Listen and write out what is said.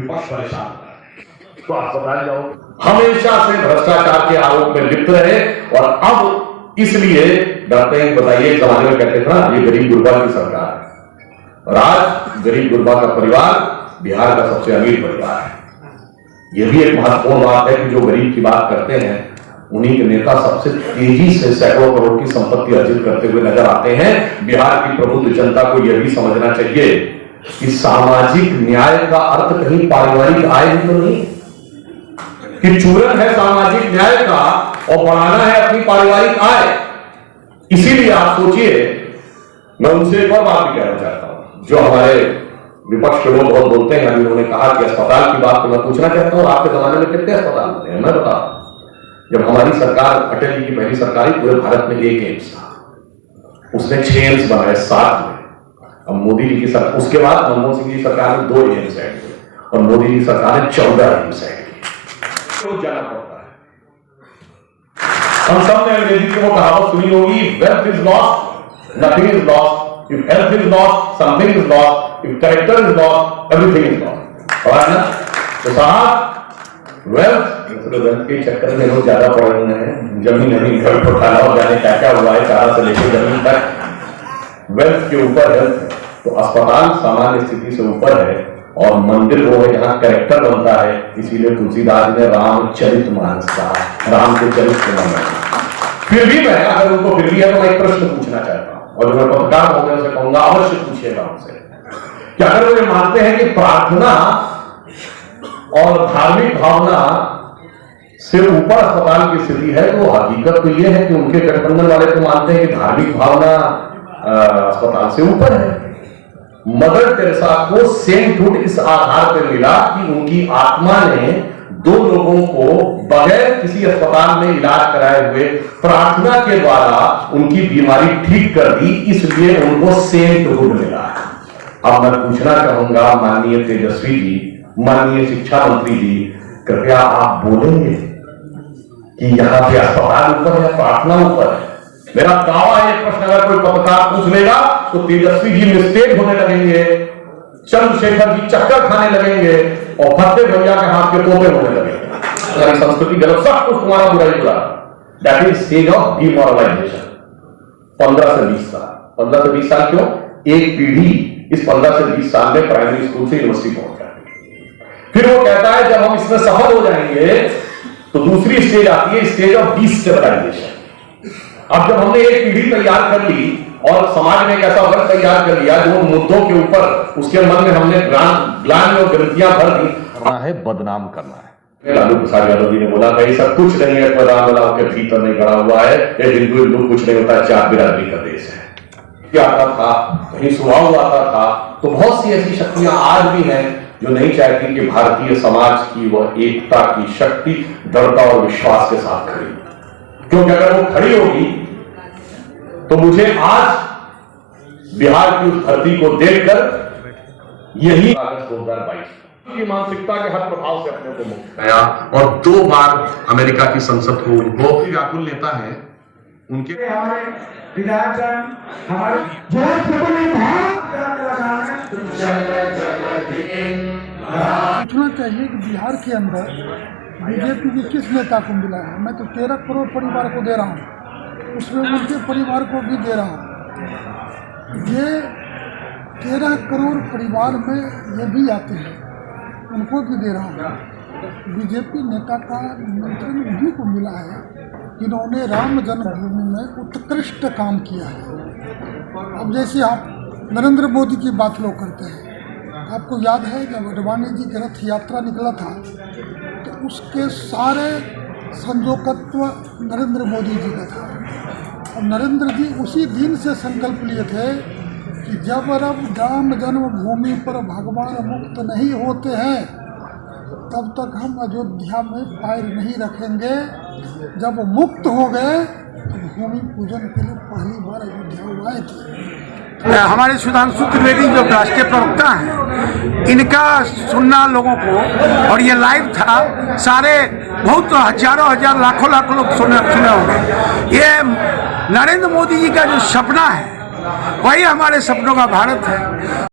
विपक्ष परेशान है तो अस्पताल जाओ। हमेशा से भ्रष्टाचार के आरोप में लिप्त रहे और अब इसलिए डरते हैं। बताइए, जमाने में कहते थे ना ये गरीब गुरबा की सरकार है, और आज गरीब गुरबा का परिवार बिहार का सबसे अमीर परिवार है। यह भी एक महत्वपूर्ण बात है कि जो गरीब की बात करते हैं उन्हीं के नेता सबसे तेजी से सैकड़ों करोड़ की संपत्ति अर्जित करते हुए नजर आते हैं। बिहार की प्रबुद्ध जनता को यह भी समझना चाहिए कि सामाजिक न्याय का अर्थ कहीं पारिवारिक आय ही तो नहीं कि चूरन है सामाजिक न्याय का और बढ़ाना है अपनी पारिवारिक आय। इसीलिए आप सोचिए, मैं उनसे एक और बात भी कहना चाहता हूं। जो हमारे विपक्ष के लोग बहुत बोलते हैं, अभी उन्होंने कहा कि अस्पताल की बात तो मैं पूछना चाहता हूं, आपके जमाने में कितने अस्पताल होते हैं? मैं बताऊं, जब हमारी सरकार, अटल जी की पहली सरकार ही, पूरे भारत में एक एम्स था, उसने 6 एम्स बनाए 7 में। अब मोदी जी की सरकार, उसके बाद मनमोहन सिंह जी सरकार ने 2 एम्स ऐड किए और मोदी जी सरकार ने 14 एम्स ऐड किए। तो जाना पड़ता है। हम सब ने अंग्रेजी की वो कहावत सुनी होगी, wealth is lost, nothing is lost, if health is lost, something is lost, if character is lost, everything is lost. और ना तो साहब, वेल्थ के चक्कर में लोग ज्यादा पड़े हुए हैं। जमीन अमीन घर पर खाना हो जाने क्या क्या हुआ है, चारा से लेकर जमीन तक वेल्थ के ऊपर हेल्थ है। तो अस्पताल सामान्य स्थिति से ऊपर है और मंदिर वो है जहां कैरेक्टर बनता है। इसीलिए तुलसीदास ने रामचरितमानस कहा, राम के चरित्र बनना। फिर भी मैं, अगर उनको फिर भी है तो मैं एक प्रश्न पूछना चाहता हूं और जो मैं पत्रकार महोदय से कहूंगा अवश्य पूछिएगा उनसे कि अगर वो ये मानते हैं कि प्रार्थना और धार्मिक भावना से ऊपर अस्पताल की स्थिति है, तो हकीकत तो यह है कि उनके गठबंधन वाले तो मानते हैं कि धार्मिक भावना अस्पताल से ऊपर है। मदर टेरेसा को सेंटहुड इस आधार पर मिला कि उनकी आत्मा ने 2 लोगों को बगैर किसी अस्पताल में इलाज कराए हुए प्रार्थना के द्वारा उनकी बीमारी ठीक कर दी, इसलिए उनको सेंटहुड मिला। अब मैं पूछना चाहूंगा माननीय तेजस्वी जी, माननीय शिक्षा मंत्री जी, कृपया आप बोलेंगे कि यहां पे अस्पताल ऊपर है, प्रार्थना ऊपर है? मेरा दावा है, प्रश्न अगर कोई पत्रकार पूछ लेगा तो तेजस्वी जी मिस्टेक होने लगेंगे, चंद्रशेखर जी चक्कर खाने लगेंगे और फतेह भैया के हाथ के तोते होने लगेंगे। हमारी संस्कृति गलत, सब कुछ तुम्हारा बुराई बुरा। That is stage of demoralisation. 15 से 20 साल, 15 से 20 साल क्यों? एक पीढ़ी इस 15 से 20 साल में प्राइमरी स्कूल से यूनिवर्सिटी पहुंच जाती है। फिर वो कहता है जब हम इसमें सफल हो जाएंगे तो दूसरी स्टेज आती है, स्टेज ऑफ डिस्टेबलाइजेशन। अब जब हमने एक पीढ़ी तैयार कर ली और समाज में एक ऐसा वर्ग तैयार कर लिया जो मुद्दों के ऊपर उसके मन में हमने ग्लानि और गलतियां भर दी, है बदनाम करना है। लालू प्रसाद यादव जी ने बोला था ये सब कुछ नहीं है, प्रधान के भीतर नहीं गड़ा हुआ है, ये हिंदू कुछ नहीं होता, 4 बिरादरी का देश है। क्या आता था, कहीं सुभाव आता था। तो बहुत सी ऐसी शक्तियां आज भी हैं जो नहीं चाहती कि भारतीय समाज की वह एकता की शक्ति दृढ़ता और विश्वास के साथ खड़ी, क्योंकि अगर वो खड़ी होगी तो मुझे आज बिहार की उस धरती को देखकर यही अगस्त 2022 की मानसिकता के हर प्रभाव से अपने को मुक्त किया और 2 बार अमेरिका की संसद को उनको व्याकुल नेता है उनके हमारे विधायक हमारे पूछना चाहिए कि बिहार के अंदर बीजेपी के किस नेता को मिला है। मैं तो 13 करोड़ परिवार को दे रहा हूँ, उसमें उनके परिवार को भी दे रहा हूँ। ये 13 करोड़ परिवार में ये भी आते हैं, उनको भी दे रहा हूँ। बीजेपी नेता का निमंत्रण उन्हीं को मिला है जिन्होंने राम जन्मभूमि में उत्कृष्ट काम किया है। अब जैसे आप नरेंद्र मोदी की बात लोग करते हैं, आपको याद है जब अडवाणी जी की रथ यात्रा निकला था तो उसके सारे संयोजकत्व नरेंद्र मोदी जी का था। और नरेंद्र जी उसी दिन से संकल्प लिए थे कि जब राम जन्मभूमि पर भगवान मुक्त नहीं होते हैं तब तक हम अयोध्या में पैर नहीं रखेंगे। जब मुक्त हो गए तो भूमि पूजन के लिए पहली बार अयोध्या आए थे। हमारे सुधांशु त्रिवेदी जो राष्ट्रीय प्रवक्ता हैं, इनका सुनना लोगों को, और ये लाइव था, सारे बहुत हजारों हजार लाखों लोग सुने होंगे। ये नरेंद्र मोदी जी का जो सपना है वही हमारे सपनों का भारत है।